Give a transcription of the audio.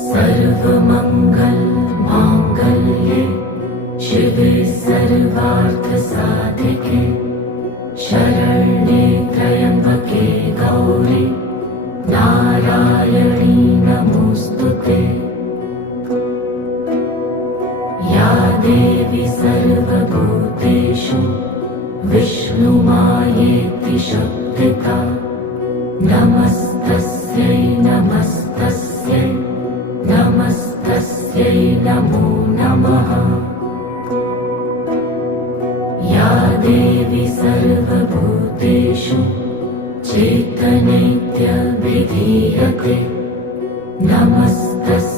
सर्वमंगल मांगल्ये शिवे सर्वार्थसाधिके शरण्ये त्र्यंबके गौरी नारायणी नमोस्तुते। या देवी सर्वभूतेषु विष्णुमायेति शक्तिता नमस्तस्यै नमस्तस्यै नमस्तस्यै नमो नमः। या देवी सर्वभूतेषु चैतन्येत्यभिधीयते नमस्तस्यै